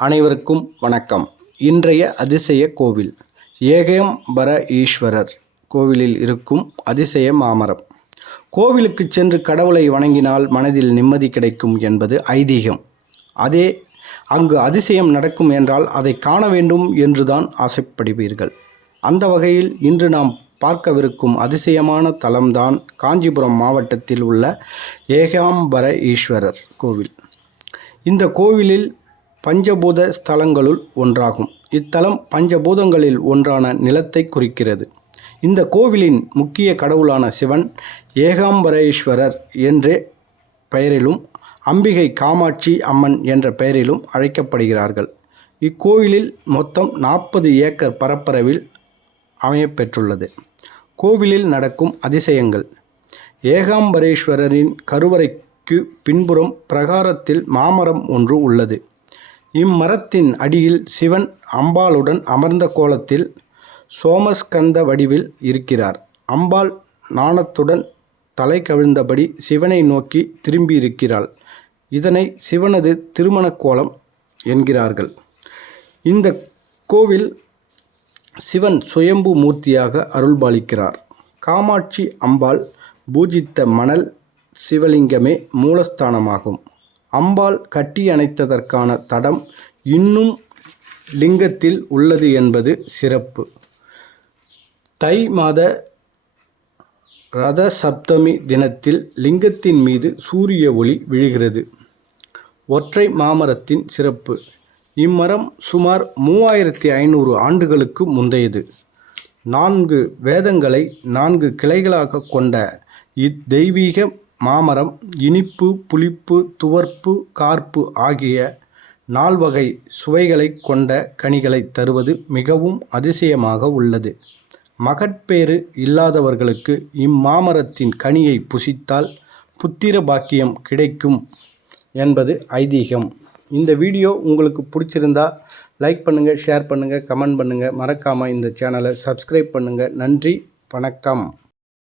அனைவருக்கும் வணக்கம். இன்றைய அதிசய கோவில் ஏகம்பர ஈஸ்வரர் கோவிலில் இருக்கும் அதிசய மாமரம். கோவிலுக்கு சென்று கடவுளை வணங்கினால் மனதில் நிம்மதி கிடைக்கும் என்பது ஐதீகம். அதே அங்கு அதிசயம் நடக்கும் என்றால் அதை காண வேண்டும் என்றுதான் ஆசைப்படுவீர்கள். அந்த வகையில் இன்று நாம் பார்க்கவிருக்கும் அதிசயமான தலம்தான் காஞ்சிபுரம் மாவட்டத்தில் உள்ள ஏகாம்பர ஈஸ்வரர் கோவில். இந்த கோவிலில் பஞ்சபூத ஸ்தலங்களுள் ஒன்றாகும். இத்தலம் பஞ்சபூதங்களில் ஒன்றான நிலத்தை குறிக்கிறது. இந்த கோவிலின் முக்கிய கடவுளான சிவன் ஏகாம்பரேஸ்வரர் என்ற பெயரிலும் அம்பிகை காமாட்சி அம்மன் என்ற பெயரிலும் அழைக்கப்படுகிறார்கள். இக்கோவிலில் மொத்தம் நாற்பது ஏக்கர் பரப்பரவில் அமையப்பெற்றுள்ளது. கோவிலில் நடக்கும் அதிசயங்கள். ஏகாம்பரேஸ்வரரின் கருவறைக்கு பின்புறம் பிரகாரத்தில் மாமரம் ஒன்று உள்ளது. இம்மரத்தின் அடியில் சிவன் அம்பாளுடன் அமர்ந்த கோலத்தில் சோமஸ்கந்த வடிவில் இருக்கிறார். அம்பாள் நாணத்துடன் தலை கவிழ்ந்தபடி சிவனை நோக்கி திரும்பியிருக்கிறாள். இதனை சிவனது திருமண கோலம் என்கிறார்கள். இந்த கோவில் சிவன் சுயம்பு மூர்த்தியாக அருள்பாலிக்கிறார். காமாட்சி அம்பாள் பூஜித்த மணல் சிவலிங்கமே மூலஸ்தானமாகும். அம்பாள் கட்டி அணைத்ததற்கான தடம் இன்னும் லிங்கத்தில் உள்ளது என்பது சிறப்பு. தை மாத ரத சப்தமி தினத்தில் லிங்கத்தின் மீது சூரிய ஒளி விழுகிறது. ஒற்றை மாமரத்தின் சிறப்பு. இம்மரம் சுமார் மூவாயிரத்தி ஐநூறு ஆண்டுகளுக்கு முந்தையது. நான்கு வேதங்களை நான்கு கிளைகளாக கொண்ட இத்தெய்வீக மாமரம் இனிப்பு புளிப்பு துவர்ப்பு கார்ப்பு ஆகிய நால்வகை சுவைகளை கொண்ட கனிகளை தருவது மிகவும் அதிசயமாக உள்ளது. மகட்பேறு இல்லாதவர்களுக்கு இம்மாமரத்தின் கனியை புசித்தால் புத்திர பாக்கியம் கிடைக்கும் என்பது ஐதீகம். இந்த வீடியோ உங்களுக்கு பிடிச்சிருந்தா லைக் பண்ணுங்கள் ஷேர் பண்ணுங்கள் கமெண்ட் பண்ணுங்கள் மறக்காமல் இந்த சேனலை சப்ஸ்கிரைப் பண்ணுங்கள் நன்றி வணக்கம்.